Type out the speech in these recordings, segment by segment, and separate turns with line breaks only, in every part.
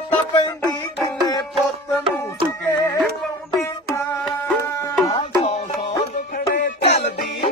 ਤਾਂ ਪੈਂਦੀ ਕਿੰਨੇ ਪੁੱਤ ਨੂੰ ਸੁਕੇ ਪਾਉਂਦੀ ਤਾਂ। ਸੌ ਸੌ ਦੁਖੜੇ ਚੱਲਦੀ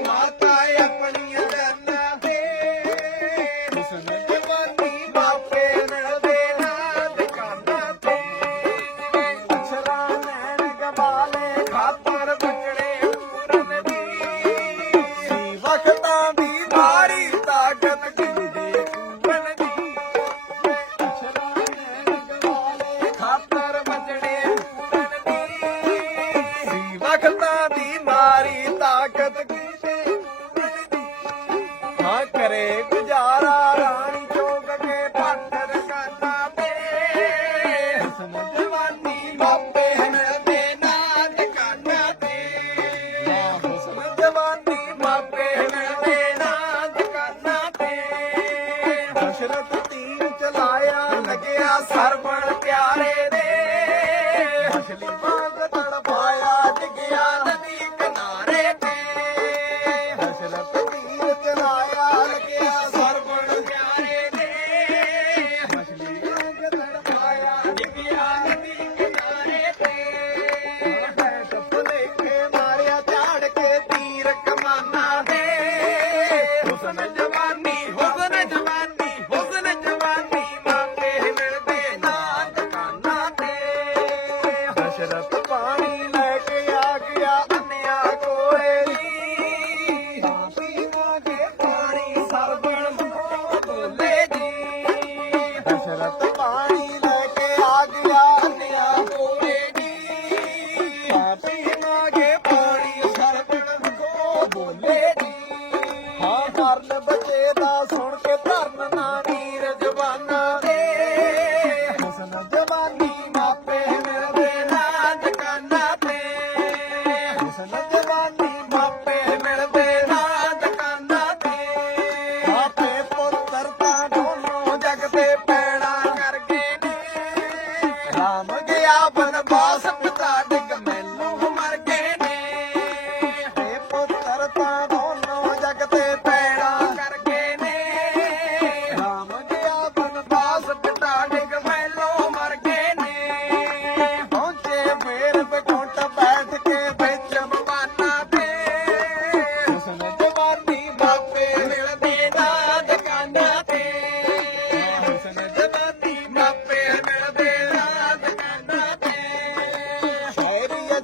ਨਾ ਕਰੇ ਗੁਜ਼ਾਰਾ, ਰਾਣੀ ਚੋਕ ਕੇ ਪੱਥਰ ਕਾਨਾ ਤੇ ਸਮਝਵਾਨੀ ਬਾਪੇ ਹਨਦੇ
ਨਾ ਦੁਕਾਨਾ ਤੇ
ਸਮਝਵਾਨੀ ਬਾਪੇ ਹਨਦੇ
ਨਾ ਦੁਕਾਨਾ ਤੇ
ਹਸ਼ਰਤ ਤੀਰ ਚਲਾਇਆ, ਲੱਗਿਆ ਸਰਵਣ ਪਿਆਰੇ 等会啊。ராம கயா பன பாசம் தாட்டுக்கு மெல்ல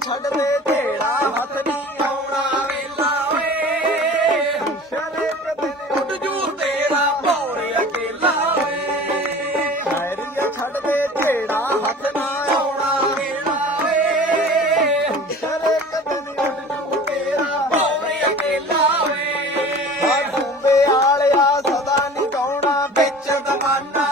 ਛੱਡ ਦੇ ਢੇੜਾ ਹੱਥ ਨਹੀਂ ਆਉਣਾ, ਵੇਲਾ ਓਏ। ਸ਼ਰੇ ਪ੍ਰਤਿਨ ਉੱਡ ਜੂ ਤੇਰਾ ਭੌਰ ਅਕੇਲਾ ਓਏ। ਹੈਰੀਆ ਛੱਡ ਦੇ ਢੇੜਾ ਹੱਥ ਨਾ ਆਉਣਾ, ਵੇਲਾ ਓਏ। ਸ਼ਰੇ ਪ੍ਰਤਿਨ ਉੱਡ ਜੂ ਤੇਰਾ ਭੌਰ
ਅਕੇਲਾ ਓਏ।
ਆ ਗੁੰਬੇ ਵਾਲਿਆ ਸਦਾ ਨਹੀਂ ਗਾਉਣਾ, ਵਿੱਚ ਦਮਾਨਾ